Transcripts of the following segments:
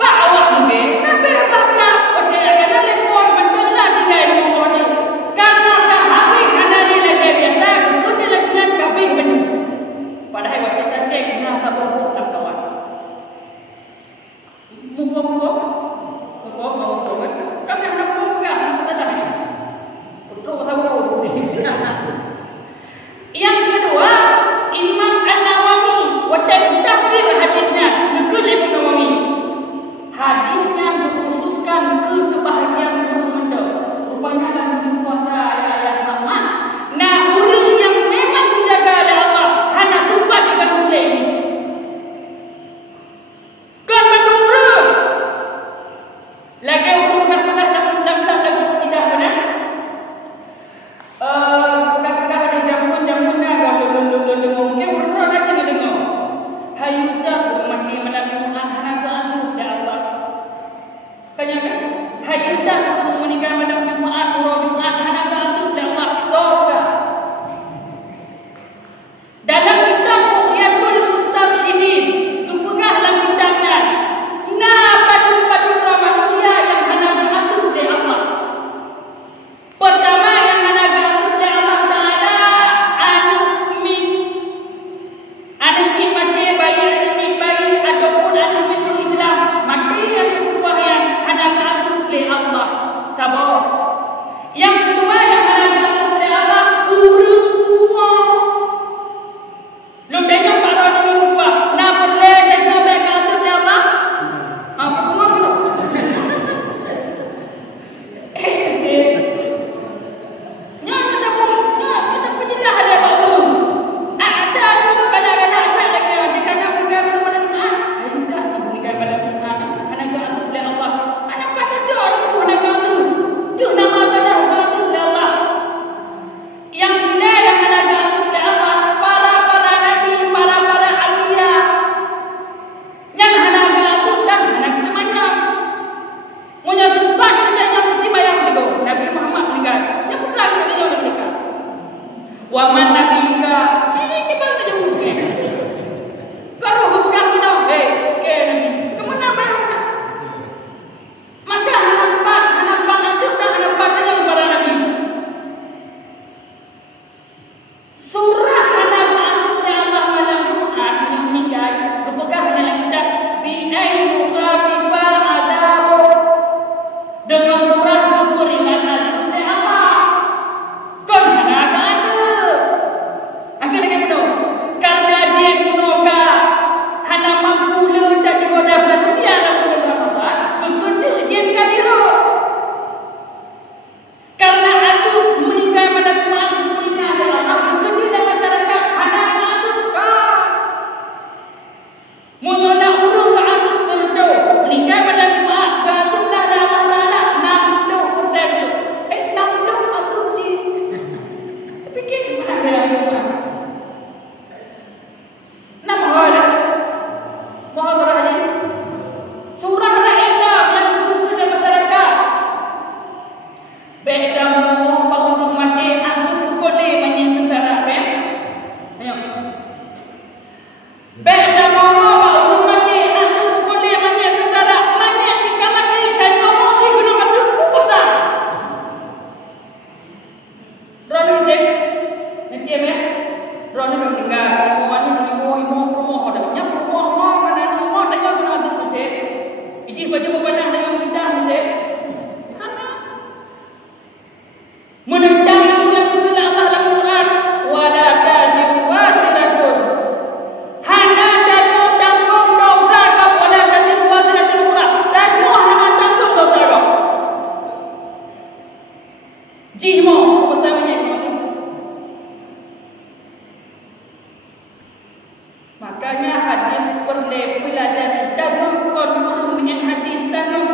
Ba awak mungkin, tapi apa-apa, pada kadang lekor betul lah tinggal hayutan meninggal pada Jumat, Jumat hanaga atu Allah toga. Dalam kitab Bughyatul Mustarsyidin, dipegah dalam kitabnya. Nah, padu-padu manusia yang hanaga atu di Allah. Pertama yang hanaga atu di Allah Taala anu mati bayi ataupun anu Islam mati yang berubah yang hanaga atu di Allah. Tabo. Yang kedua yang hanaga atu di Allah urang bunga. Lundanya para nabi buah, na boleh dan na baik atu di Allah. Apa bunga? Waman nabika ini kita ada mungkin kalau bukan nabi ke nabi kemana bayar maka hanapan itu dah hanapan yang para nabi surah hanapan itu Allah malam Jumat yang meninggal kepegah dalam kitab bi ayu khafifa adab dengan surah berperingat itu Allah kon hanaga karena dia kunoka hana mampula dan ibadah manusia dalam bulan Ramadan begitu dia kadiro karena atu meninggal pada Quran dunia adalah begitu dalam masyarakat hana atu munona urung ka atu terdo meninggal pada Quran ka atu dah Allah Taala 60% 60 atu ji fikir mana ada menentang itu yang Allah dalam Quran wala taziru wasiratun hana tanggung dosa ka wala taziru wasiratun Quran dan hana tanggung dosa ka jihmo utamanya makanya hadis perle pelajaran tanggung kon urun hadis tanggung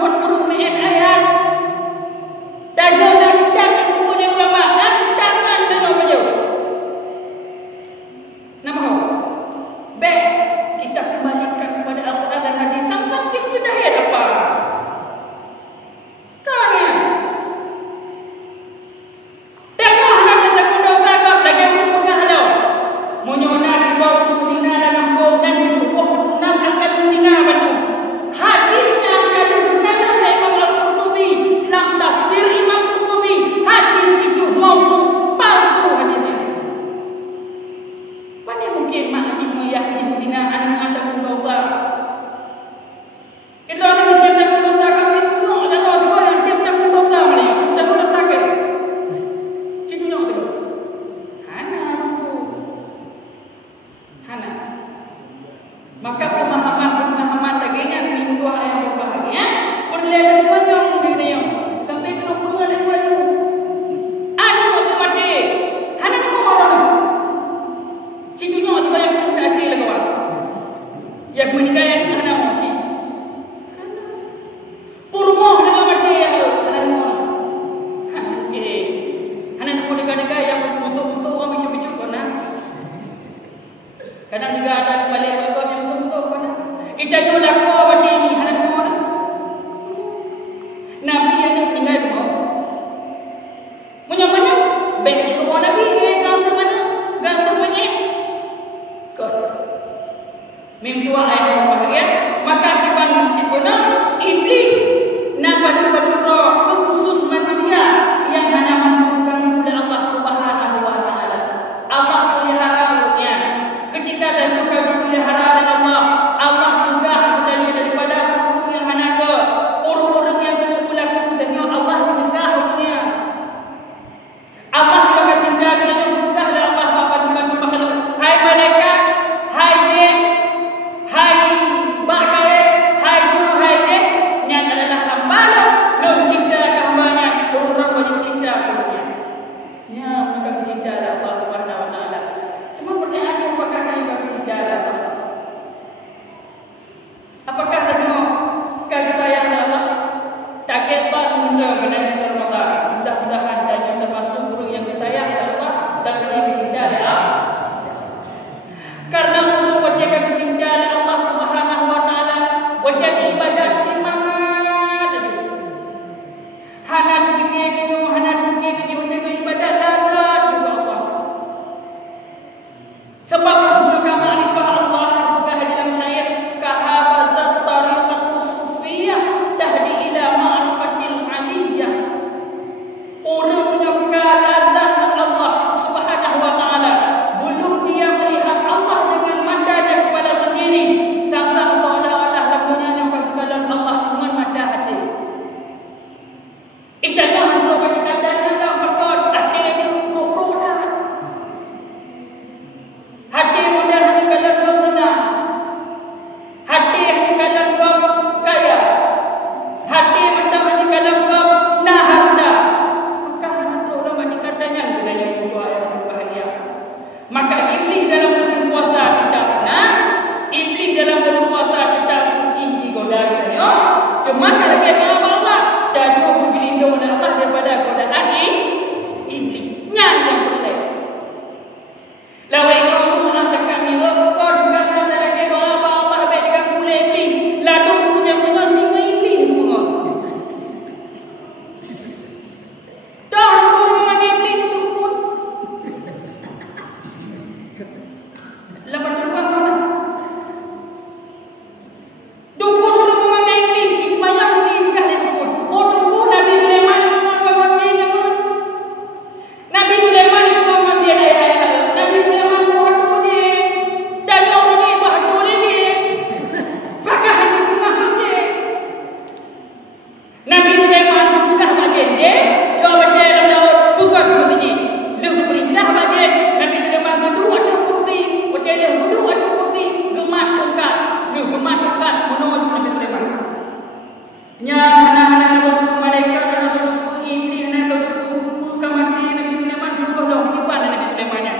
Nya anak-anak berku mereka dan berku iblis dan berku kamati Nabi Sulaiman berku dong kipan Nabi Sulaimannya.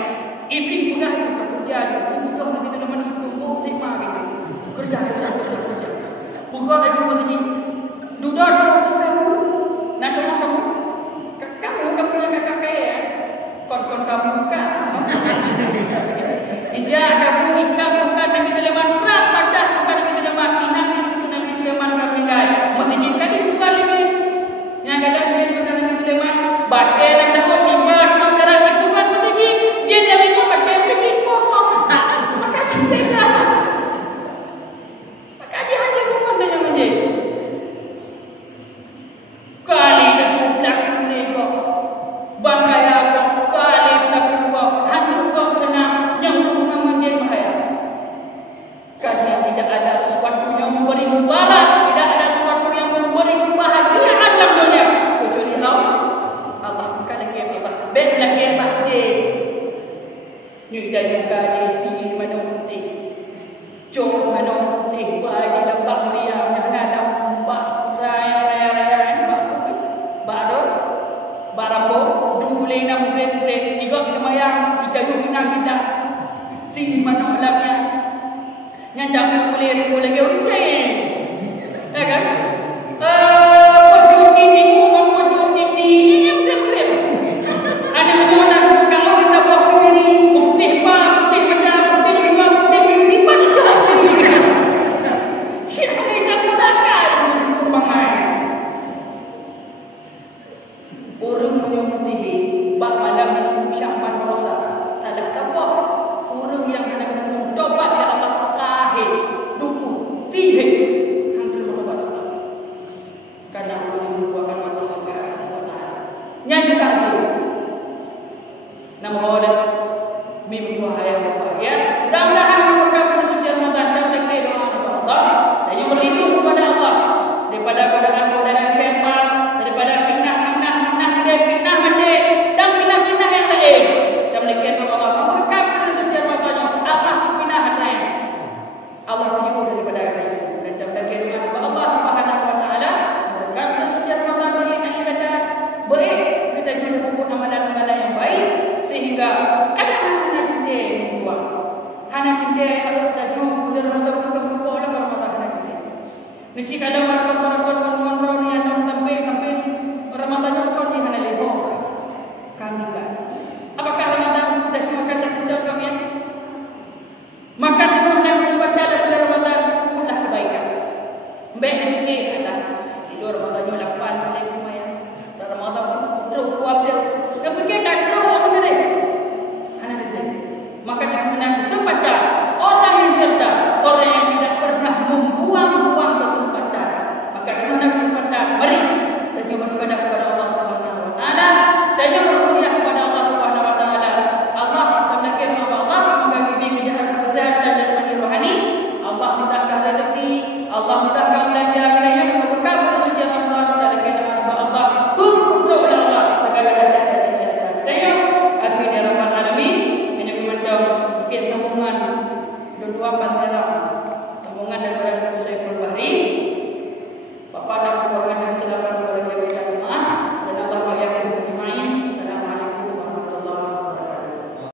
Iblis juga kerja, bukan Nabi Sulaiman tumbuh terima gitu. Kerja. Bukan lagi masih duduk kamu. Nak kamu punya kakak kaya. Kon kamu bukan. Ija kamu nikah bukan Nabi Sulaiman kerap pada bukan Nabi Sulaiman inang Nabi Sulaiman meninggal. Masjid tadi bukan lagi. Yang kadang dia bukan Nabi Sulaiman. Batai dan dapat lima saudara itu kan masjid. Dia Nabi Muhammad batai masjid ngomong. Maka juga. Maka dia hanya ngomong dengan masjid. Kali dah belakang nego. Bangkai apa kali belakang kau. Hantu kau tengah yang rumah masjid bahaya. Karena tidak ada sesuatu yang memberi mubarak. Tidak ada sesuatu yang memberi kebahagiaan dalam dunia. Kecuali Allah bukan lagi yang hebat. Bet lagi yang makcik. Nyudah kali tinggi manung putih. Cok manung putih. Baik dalam bak meriam. Yang ada mbak raya. Baru Barambo. Dulai nam murid-murid. Tiga kesemayang. Kita yukina kita. Tinggi manung alamnya. Yang jangan boleh lagi ujian. Ya kan? Pojok titi ini murid-murid. Ada orang kalau kita bawa ke diri putih bedah, putih lima, putih lima dicoba. Siapa yang tak mulakan pembangan? Orang yang putih bak malam masuk Syakban Rosa. Salah apa? Orang yang hendak mendobat ya Allah kahir, duku, tihir. Hampir mendobat Allah. Karena Allah yang merupakan Allah Subhanahu wa taala. Nyanyi lagi. Nama orang mimpi bahaya bahagia. Mudah-mudahan memberkati suci Ramadan dan lagi doa kepada Allah dan yang berlindung kepada Allah daripada godaan-godaan syaitan, daripada fitnah-fitnah dan fitnah-fitnah yang lain. Dan lagi doa Allah memberkati suci Ramadan Allah fitnah lain. Allah menjauh daripada itu dan lagi doa kepada Allah Subhanahu wa taala memberkati suci Ramadan bagi ibadah baik kita juga membuat amalan-amalan yang baik sehingga kadang hana dinde buat hana dinde kalau dah jauh bulan Ramadan juga berbuat dalam Ramadan hana dinde mesti kalau Ramadan yang sampai Ramadan kau ni hana leho kami kan apakah Ramadan sudah makan dah kita kami maka dengan ibadah dalam Ramadan pula kebaikan baik fikir adalah itu Ramadan 8 boleh lumayan dan Ramadan terus kuat dia yang fikir tak terus ni maka dengan kesempatan orang yang cerdas, orang yang tidak pernah membuang-buang kesempatan, maka dengan kesempatan mari kita beribadah kepada Allah Subhanahu wa taala dan yang bermulia kepada Allah Subhanahu wa taala. Allah memiliki Allah semoga diberi kesehatan jasmani rohani, Allah mudahkan rezeki, Allah mudahkan belanja kerana berkah pada suci Ramadan dan kita kepada Allah bersyukur kepada Allah segala hajat dan cita-cita kita. Amin ya rabbal alamin. Mungkin sambungan dua-dua antara sambungan daripada Saiful Bahri